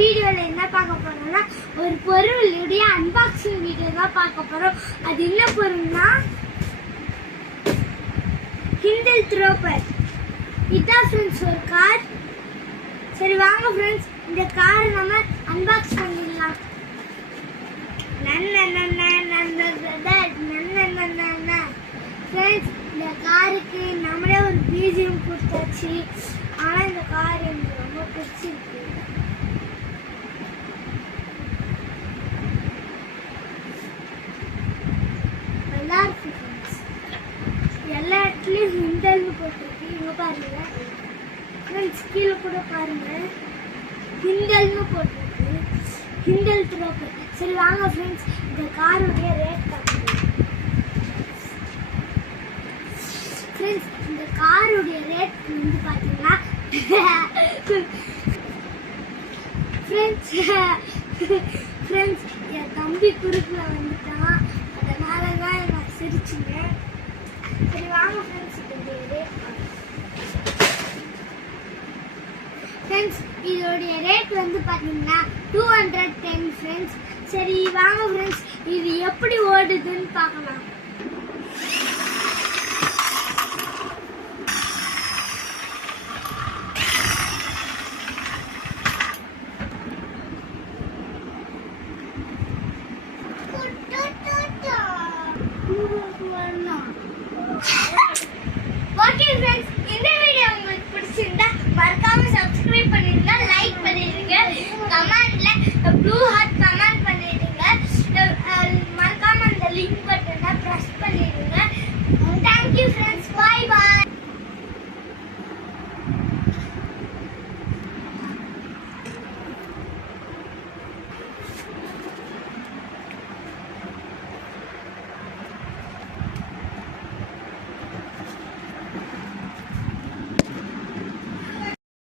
வீடியோவில் என்ன பார்க்க போறோம்னா ஒரு பொருளுடைய அன்பாக்சிங் வீடியோ தான் பார்க்க போறோம். அது என்ன பொருள்னா கிண்டல் த்ரோப்பர். இதான் ஃப்ரெண்ட்ஸ் ஒரு கார். சரி வாங்க ஃப்ரெண்ட்ஸ் இந்த காரை நம்ம அன்பாக்ஸ் பண்ணிடலாம். ஃப்ரெண்ட்ஸ் இந்த காருக்கு நம்மளே ஒரு பிஜிஎம் கொடுத்தாச்சு. ஆனால் இந்த கார் எனக்கு ரொம்ப பிடிச்சிருக்கு. நல்லா இருக்கு ஃப்ரெண்ட்ஸ். எல்லா இடத்துலையும் ஹிண்டல்னு போட்டிருக்கு. இங்கே பாருங்க ஃப்ரெண்ட்ஸ், கீழே கூட பாருங்க ஹிண்டல்னு போட்டிருக்கு. ஹிண்டல் த்ரோப்பர். சரி வாங்க ஃப்ரெண்ட்ஸ் இந்த காருடைய ரேட் பார்க்கலாம். ஃப்ரெண்ட்ஸ் இந்த காருடைய ரேட் வந்து பார்த்தீங்கன்னா ஃப்ரெண்ட்ஸ் என் தம்பி குறுக்கில் வந்துட்டான், அதனால தான் நான் சிரிச்சுங்க. சரி வாங்க ஃப்ரெண்ட்ஸ் இதோடைய ரேட் ஃப்ரெண்ட்ஸ் இதோடைய ரேட் வந்து பார்த்தீங்கன்னா 210 ஃப்ரெண்ட்ஸ். சரி வாங்க ஃப்ரெண்ட்ஸ் இது எப்படி ஓடுதுன்னு பார்க்கலாம்.